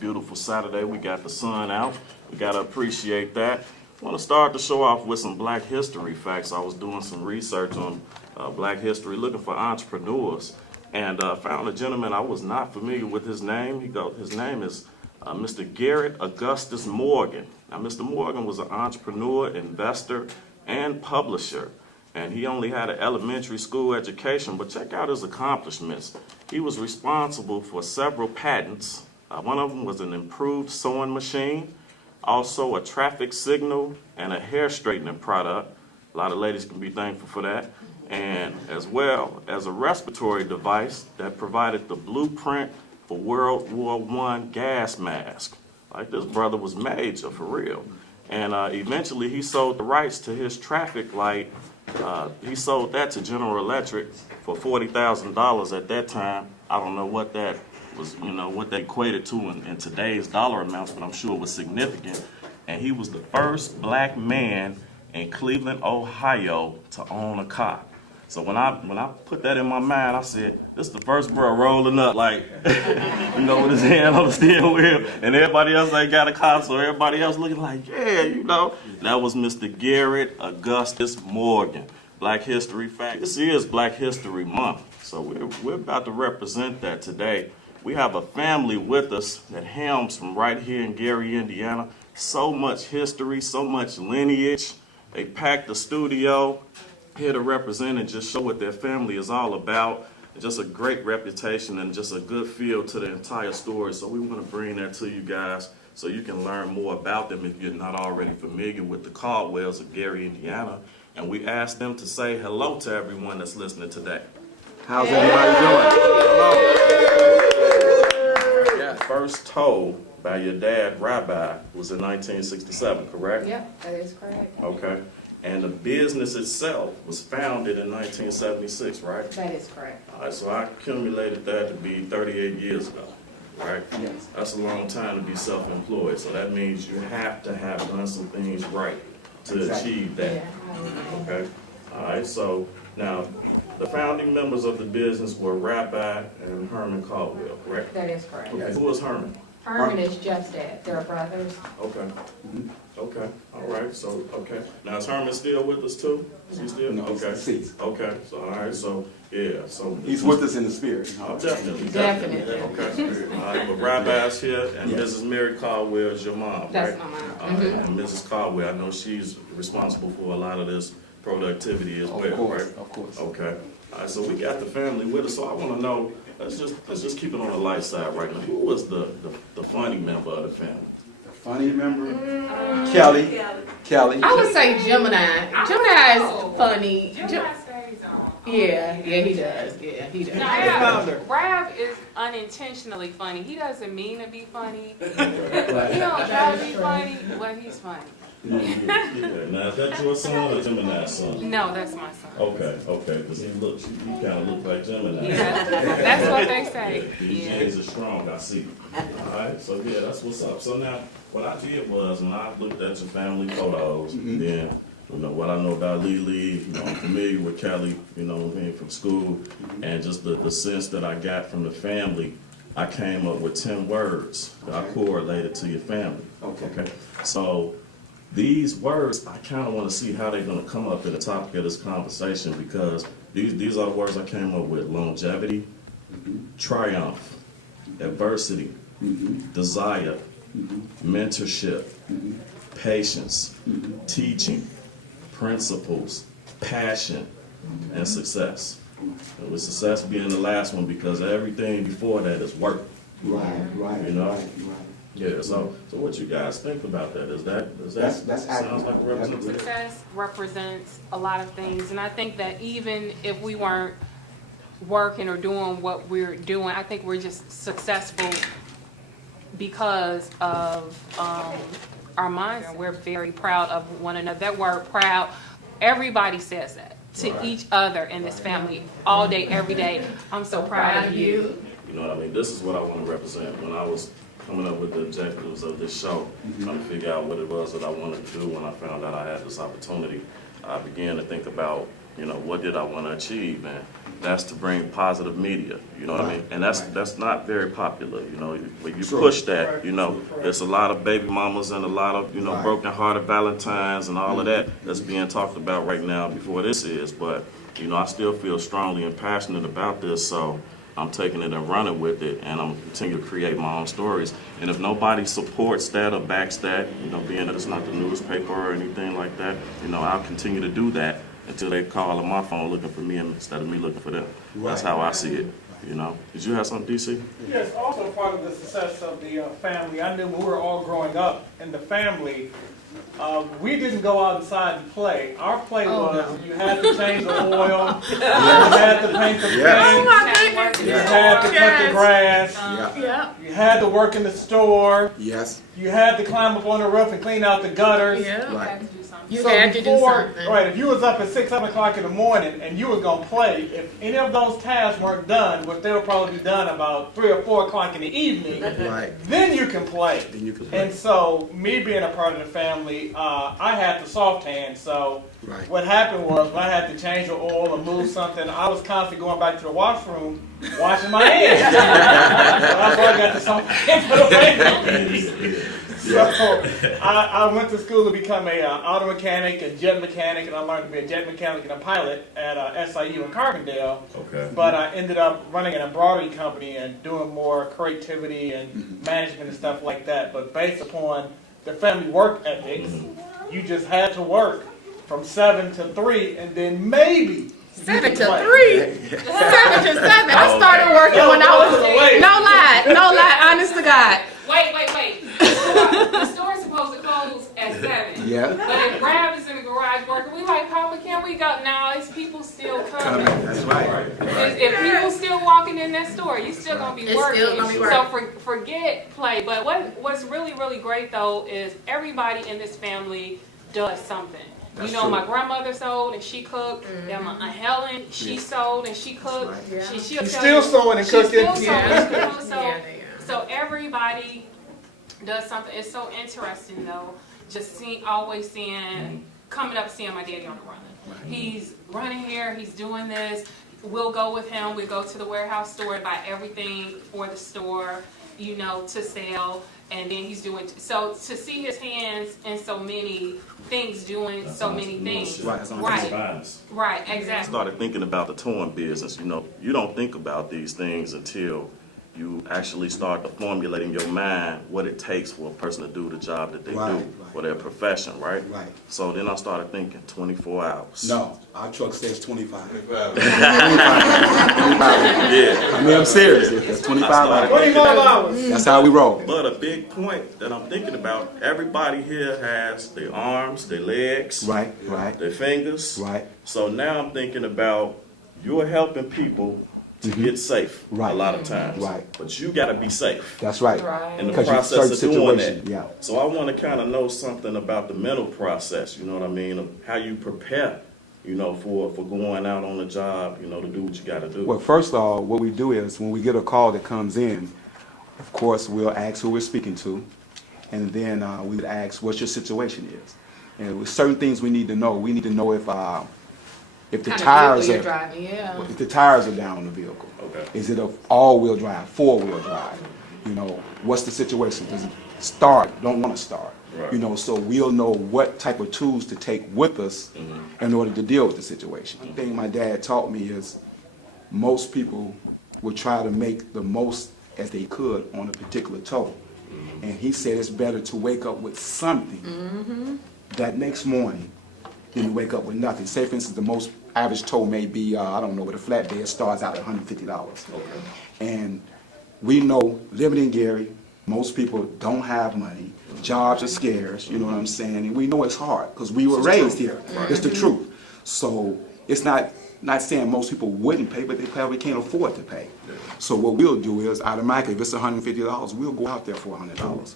beautiful Saturday. We got the sun out. We got to appreciate that. I want to start the show off with some Black history facts. I was doing some research on Black history, looking for entrepreneurs, and found a gentleman I was not familiar with his name. His name is Mr. Garrett Augustus Morgan. Now, Mr. Morgan was an entrepreneur, investor, and publisher. And he only had an elementary school education, but check out his accomplishments. He was responsible for several patents. One of them was an improved sewing machine, also a traffic signal, and a hair straightening product. A lot of ladies can be thankful for that. And as well as a respiratory device that provided the blueprint for World War I gas mask. Like, this brother was major, for real. And eventually he sold the rights to his traffic light. He sold that to General Electric for $40,000 at that time. I don't know what that was, what they equated to in today's dollar amounts, but I'm sure it was significant. And he was the first black man in Cleveland, Ohio to own a car. So when I put that in my mind, I said, this is the first bro rolling up, like, with his hand on the steering wheel, and everybody else ain't got a car, so everybody else looking like, yeah. That was Mr. Garrett Augustus Morgan. Black History Fact. This is Black History Month, so we're about to represent that today. We have a family with us that hails from right here in Gary, Indiana. So much history, so much lineage. They packed the studio here to represent and just show what their family is all about. Just a great reputation and just a good feel to the entire story. So we want to bring that to you guys so you can learn more about them if you're not already familiar with the Caldwells of Gary, Indiana. And we asked them to say hello to everyone that's listening today. How's everybody doing? Hello. Yeah. First told by your dad, Rabbi, was in 1967, correct? Yep, that is correct. Okay. And the business itself was founded in 1976, right? That is correct. All right, so I accumulated that to be 38 years ago, right? Yes. That's a long time to be self-employed, so that means you have to have done some things right to achieve that. Yeah. Okay? All right, so now the founding members of the business were Rabbi and Herman Caldwell, correct? That is correct. Okay, who was Herman? Herman is Jeff's dad. They're brothers. Okay. Okay. All right. So, okay. Now, is Herman still with us too? Is he still? No, okay. he's deceased. Okay. So, all right. So, yeah. So He's with us in the spirit. Oh, definitely. Definitely. Okay. All right. But Rabbi's here, and Yes. Mrs. Mary Caldwell is your mom, That's right? my mom. All right. And Mrs. Caldwell, I know she's responsible for a lot of this productivity as well, Of course, right? of course. Okay. All right. So we got the family with us. So I want to know. Let's just keep it on the light side right now. Who was the funny member of the family? Funny member? Kelly. I would say Gemini. Gemini is funny. Gemini stays on. Yeah, he does. Yeah, he does. Rab is unintentionally funny. He doesn't mean to be funny. He don't try to be funny, but he's funny. Yeah. Now, is that your son or Gemini's son? No, that's my son. Okay, because he kind of look like Gemini. Yeah, that's what they say. Yeah, these genes are strong, I see. All right, so yeah, that's what's up. So now, what I did was, when I looked at your family photos, then, what I know about Lily, I'm familiar with Kelly, from school, and just the sense that I got from the family, I came up with 10 words that I correlated to your family. Okay. So, these words, I kind of want to see how they're going to come up in the topic of this conversation, because these are the words I came up with: longevity, triumph, adversity, desire, mentorship, patience, teaching, principles, passion, and success. And with success being the last one, because everything before that is work. Right. Right. Yeah, so what you guys think about that? That's sounds like a representation? Success represents a lot of things, and I think that even if we weren't working or doing what we're doing, I think we're just successful because of our minds. We're very proud of one another. That word proud, everybody says that to each other in this family all day, every day. I'm so proud of you. You know what I mean? This is what I want to represent. When I was coming up with the objectives of this show, trying to figure out what it was that I wanted to do, when I found out I had this opportunity, I began to think about, what did I want to achieve? And that's to bring positive media, you know what I mean? And that's not very popular, you know, when you True. push that, you know, there's a lot of baby mamas and a lot of, you know, Right. broken-hearted Valentines and all of that that's being talked about right now before this is, but, you know, I still feel strongly and passionate about this, so I'm taking it and running with it, and I'm continuing to create my own stories. And if nobody supports that or backs that, you know, being that it's not the newspaper or anything like that, you know, I'll continue to do that until they call on my phone looking for me instead of me looking for them. That's how I see it, you know. Did you have something, DC? Yes, also part of the success of the family. I knew when we were all growing up in the family, we didn't go outside and play. Our play was you had to change the oil, you had to paint the paint, Yes. you had to cut the grass, Yeah. you had to work in the store, Yes. you had to climb up on the roof and clean out the gutters. Right. You had to do something. Right, if you was up at 6, 7 o'clock in the morning and you was gonna play, if any of those tasks weren't done, which they would probably be done about 3 or 4 o'clock in the evening, Right. then you can play. Then you can play. And so, me being a part of the family, I had the soft hand. So, Right. what happened was when I had to change the oil or move something, I was constantly going back to the washroom, washing my hands. So that's why I got the soft hand for the family. So, I went to school to become a auto mechanic, a jet mechanic, and I learned to be a jet mechanic and a pilot at SIU in Carbondale. Okay. But I ended up running an embroidery company and doing more creativity and management and stuff like that. But based upon the family work ethics, you just had to work from 7 to 3, and then maybe 7 to Right. 3. 7 to 7. I started working when I was. No lie, honest to God. Wait. The store's supposed to close at 7. Yeah. But if Rab is in the garage working, we like, Papa, can we go? No, it's people still coming. That's right. If people still walking in that store, you still gonna be It's working. still gonna be So forget play. But what's really, really great though is everybody in this family does something. That's you know, true. my grandmother sewed and she cooked. Then my Aunt Helen, she sewed and she cooked. That's right. She'll She's tell still you- sewing and she's cooking. Still sewing, Yeah. still sewing. Yeah, they are. So everybody does something. It's so interesting though, just always seeing, coming up seeing my daddy on the run. He's running here, he's doing this. We'll go with him, we go to the warehouse store to buy everything for the store, you know, to sell. And then he's doing, so to see his hands in so many things, doing so many things. Right, that's Right, exactly. Started thinking about the towing business. You know, you don't think about these things until you actually start to formulate in your mind what it takes for a person to do the job that they Right, do, right. for their profession, right? Right. So then I started thinking 24 hours. No, our truck says 25. 25. Yeah. I mean, I'm serious. It's 25 hours. 25 hours. That's how we roll. But a big point that I'm thinking about, everybody here has their arms, their legs, Right, right, their fingers. right. So now I'm thinking about you're helping people to get safe Right. a lot of times. Right. But you got to be safe That's right. in the Because you process certain of doing situation, that. yeah. So I want to kind of know something about the mental process, you know what I mean, of how you prepare, you know, for going out on the job, you know, to do what you got to do. Well, first of all, what we do is when we get a call that comes in, of course, we'll ask who we're speaking to, and then we would ask what your situation is. And with certain things we need to know. We need to know if the Kind of tires vehicle you're are driving, yeah. if the tires are down on the vehicle. Okay. Is it a all-wheel drive, four-wheel drive? You know, what's the situation? Does it start? Don't want to start. Right. You know, so we'll know what type of tools to take with us in order to deal with the situation. The thing my dad taught me is most people would try to make the most as they could on a particular tow. And he said it's better to wake up with something that next morning than to wake up with nothing. Say, for instance, the most average tow may be, I don't know, with a flatbed starts out at $150. And we know, living in Gary, most people don't have money. Jobs are scarce, you know what I'm saying? And we know it's hard because we were raised here. It's the truth. So it's not saying most people wouldn't pay, but they probably can't afford to pay. So what we'll do is, automatically, if it's $150, we'll go out there for $100.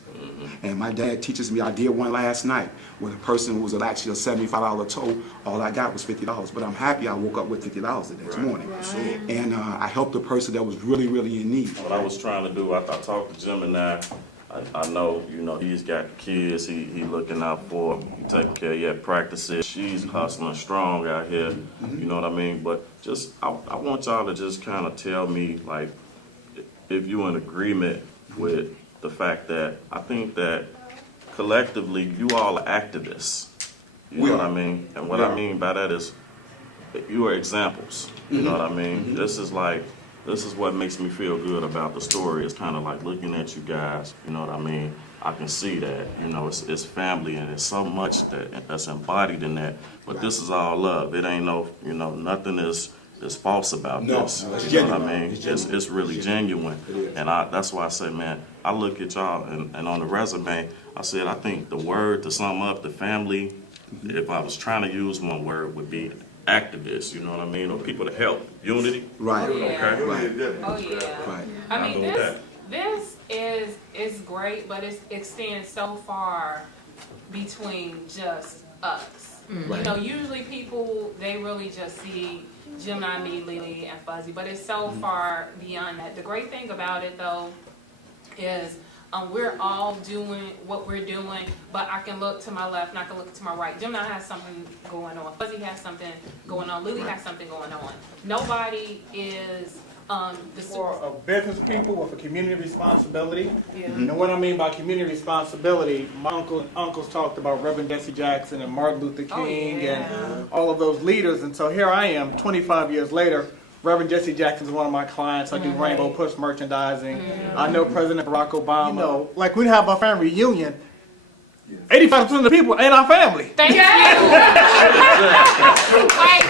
And my dad teaches me, I did one last night, with a person who was actually a $75 tow, all I got was $50. But I'm happy I woke up with $50 the next morning. And I helped a person that was really, really in need. What I was trying to do, I talked to Jim and I I know, you know, he's got kids, he looking out for them, he taking care of your practices. She's hustling strong out here, you know what I mean? But just, I want y'all to just kind of tell me, like, if you're in agreement with the fact that I think that collectively you all are activists. You know what I mean? And what I mean by that is you are examples. You know what I mean? This is what makes me feel good about the story. It's kind of like looking at you guys, you know what I mean? I can see that, you know, it's family and it's so much that's embodied in that. But this is all love. It ain't no, you know, nothing is false about this. You know what I mean? It's really genuine. And that's why I say, man, I look at y'all and on the resume, I said, I think the word to sum up the family, if I was trying to use one word, would be activists, you know what I mean? Or people to help. Unity. Right. Oh, yeah. Okay. Right. Oh, yeah. Right. I mean, this is great, but it extends so far between just us. You know, usually people, they really just see Gemini, me, Lily, and Fuzzy, but it's so far beyond that. The great thing about it, though, is we're all doing what we're doing, but I can look to my left and I can look to my right. Gemini has something going on. Fuzzy has something going on. Lily has something going on. Nobody is for business people with a community responsibility. And what I mean by community responsibility, my uncles talked about Reverend Jesse Jackson and Martin Luther King and all of those leaders. And so here I am, 25 years later. Reverend Jesse Jackson is one of my clients. I do Rainbow Push merchandising. I know President Barack Obama. You know, like we have our family reunion. 85% of the people ain't our family. Thank you. Like,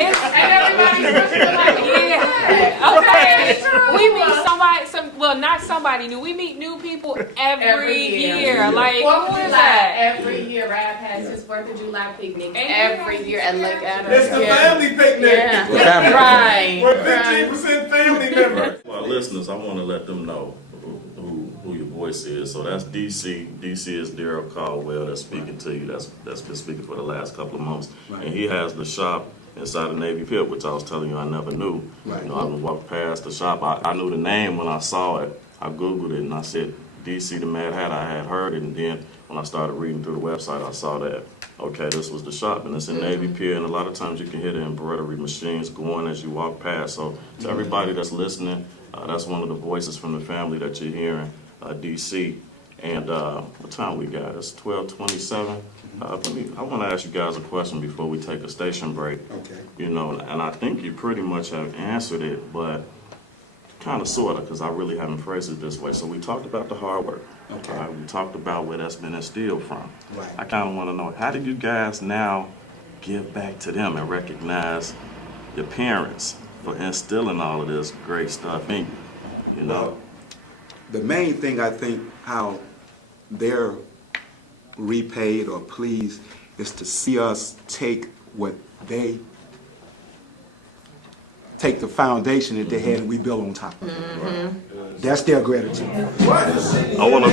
and everybody's like, yeah, okay. We meet not somebody new. We meet new people every year. Like, Fourth of who is July, that? every year, Rab has his 4th of July picnic every year at Lake Adams. It's the family picnic. Yeah. Right. We're 15% family members. Well, listeners, I want to let them know who your voice is. So that's DC. DC is Daryl Caldwell that's speaking to you. That's been speaking for the last couple of months. Right. And he has the shop inside the Navy Pier, which I was telling you I never knew. Right. You know, I walked past the shop. I knew the name when I saw it. I Googled it and I said, DC the Mad Hat. I had heard it, and then when I started reading through the website, I saw that, okay, this was the shop, and it's in Navy Pier, and a lot of times you can hear the embroidery machines going as you walk past. So to everybody that's listening, that's one of the voices from the family that you're hearing, DC. And what time we got? It's 12:27. I want to ask you guys a question before we take a station break. Okay. You know, and I think you pretty much have answered it, but kind of, sort of, because I really haven't phrased it this way. So we talked about the hard work. Okay. We talked about where that's been instilled from. Right. I kind of want to know, how do you guys now give back to them and recognize your parents for instilling all of this great stuff in you? You know? Well, the main thing I think how they're repaid or pleased is to see us take what they take the foundation that they had and we build on top of it. Right. That's their gratitude. I want to.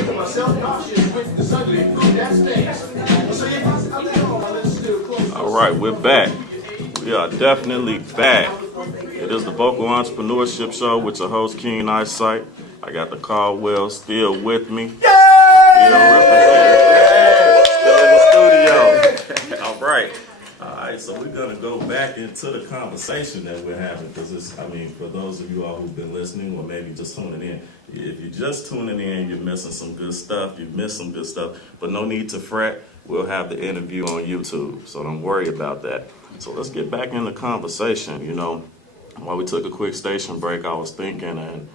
All right, we're back. We are definitely back. It is the Vocal Entrepreneurship Show with your host, Keen Eyesight. I got the Caldwell still with me. Still in the studio. All right. All right, so we're going to go back into the conversation that we're having, because it's, I mean, for those of you all who've been listening or maybe just tuning in, if you're just tuning in, you're missing some good stuff. You've missed some good stuff, but no need to fret. We'll have the interview on YouTube, so don't worry about that. So let's get back in the conversation. You know, while we took a quick station break, I was thinking, and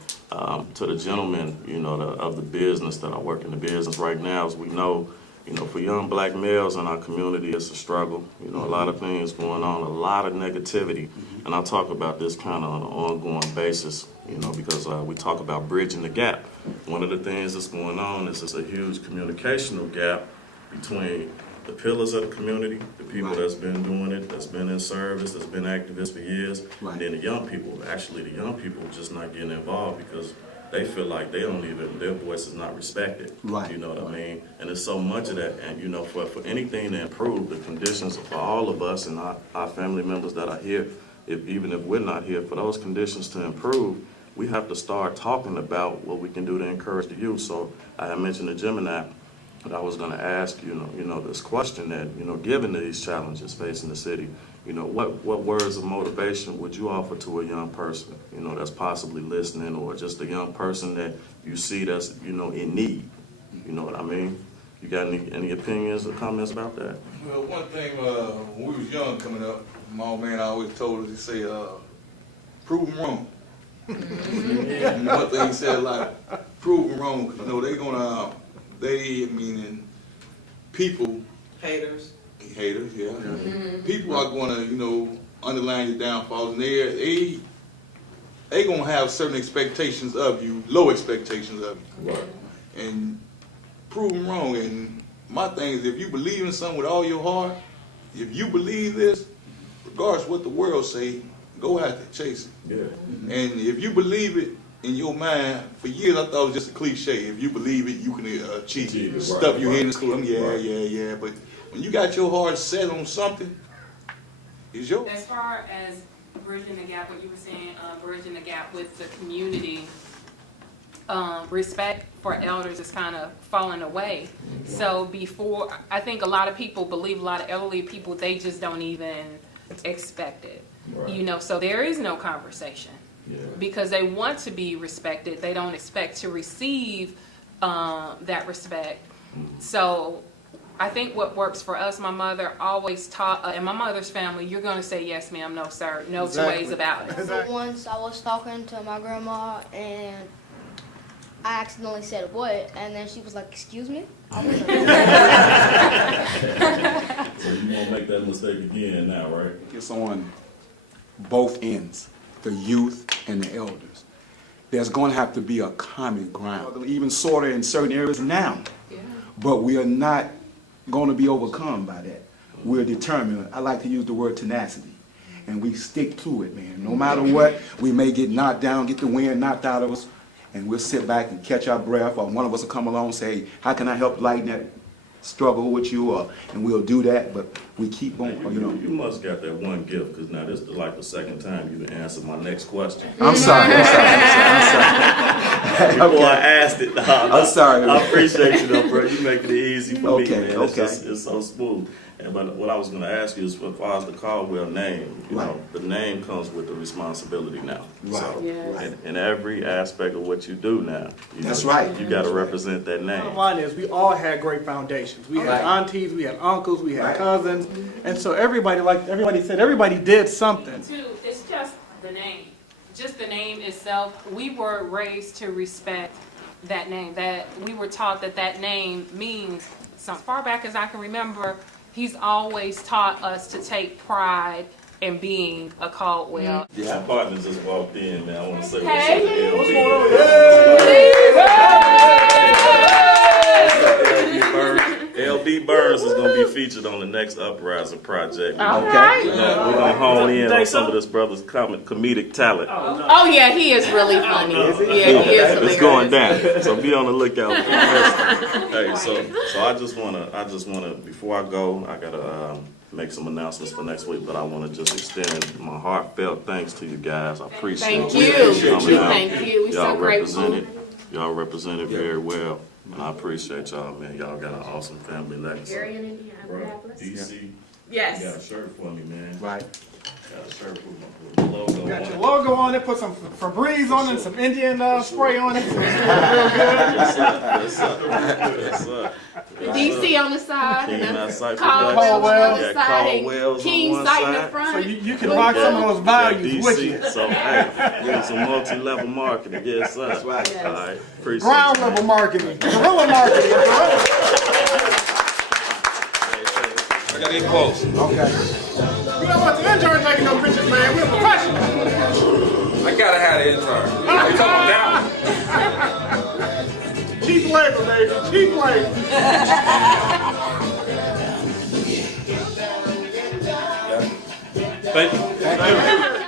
to the gentleman, you know, of the business that I work in the business right now, as we know, you know, for young black males in our community, it's a struggle. You know, a lot of things going on, a lot of negativity. And I talk about this kind of on an ongoing basis, you know, because we talk about bridging the gap. One of the things that's going on is there's a huge communicational gap between the pillars of the community, the people that's been doing it, that's been in service, that's been activists for years, and then the young people. Actually, the young people are just not getting involved because they feel like they don't even, their voice is not respected. Right. You know what I mean? And there's so much of that. And, you know, for anything to improve the conditions for all of us and our family members that are here, even if we're not here, for those conditions to improve, we have to start talking about what we can do to encourage the youth. So I mentioned to Gemini that I was going to ask, this question that, given these challenges facing the city, what words of motivation would you offer to a young person, that's possibly listening, or just a young person that you see that's, in need? You know what I mean? You got any opinions or comments about that? Well, one thing, when we was young coming up, my old man always told us, he say, prove them wrong. And one thing he said, like, prove them wrong, because, meaning people. Haters, yeah. People are gonna, underline your downfalls, and they gonna have certain expectations of you, low expectations of you. Right. And prove them wrong. And my thing is, if you believe in something with all your heart, if you believe this, regardless of what the world say, go after it, chase it. Yeah. And if you believe it in your mind, for years I thought it was just a cliche. If you believe it, you can achieve it. Right, Stuff you hear in school, right. yeah. But when you got your heart set on something, it's yours. As far as bridging the gap, what you were saying, bridging the gap with the community, respect for elders is kind of falling away. So before, I think a lot of people believe, a lot of elderly people, they just don't even expect it. Right. So there is no conversation. Yeah. Because they want to be respected. They don't expect to receive that respect. So I think what works for us, my mother always taught, and my mother's family, you're going to say yes ma'am, no sir, no two ways about it. But once I was talking to my grandma and I accidentally said what, and then she was like, excuse me? I wasn't. So you won't make that mistake again now, right? It's on both ends, the youth and the elders. There's going to have to be a common ground, even sort of in certain areas now. But we are not going to be overcome by that. We're determined. I like to use the word tenacity. And we stick to it, man. No matter what, we may get knocked down, get the wind knocked out of us, and we'll sit back and catch our breath, or one of us will come along and say, hey, how can I help lighten that struggle with you? And we'll do that, but we keep on, You must got that one gift, because now this is like the second time you answered my next question. I'm sorry. Before I asked it, I'm sorry. I appreciate you though, bro. You making it easy for me, Okay, man. okay. It's so smooth. But what I was going to ask you is, as far as the Caldwell name, the name comes with the responsibility now. Right. So, Yes. in every aspect of what you do now, That's right. You got to represent that name. Bottom line is, we all had great foundations. We had aunties, we had uncles, we had cousins, and so everybody, like everybody said, everybody did something. Too, it's just the name. Just the name itself. We were raised to respect that name. That we were taught that name means something. As far back as I can remember, he's always taught us to take pride in being a Caldwell. My partner just walked in, man. I want to say Hey. what's up to LB Burns is going to be featured on the next Uprising project. All right. We're going to hone in on some of this brother's comedic talent. Oh yeah, he is really funny. Yeah, he is hilarious. It's going down, so be on the lookout for the rest. Hey, so I just wanna, before I go, I gotta make some announcements for next week, but I wanna just extend my heartfelt thanks to you guys. I appreciate Thank you. you. coming out. Thank you. We're so grateful. Y'all represented very well, and I appreciate y'all, man. Y'all got an awesome family legacy. Bro, DC, Yes. you got a shirt for me, man. Right. Got a shirt with my logo Got on your it. logo on it, put some Febreze on it, some Indian spray on it. Yes, sir. DC on the side, King and Outside Caldwell on the Production. other Yeah, side, Caldwell's and King on one sight in the side. front. So you can rock some of those values with you. DC. So, hey, getting some multi-level marketing. Yes, sir. That's right. All right. Appreciate Ground you, level man. marketing, guerrilla marketing. I got in close. Okay. You don't want the intern taking no pictures, man. We're professionals. I gotta have an intern. You talking down? Cheap labor, baby. Cheap labor. Thank you. Thank you.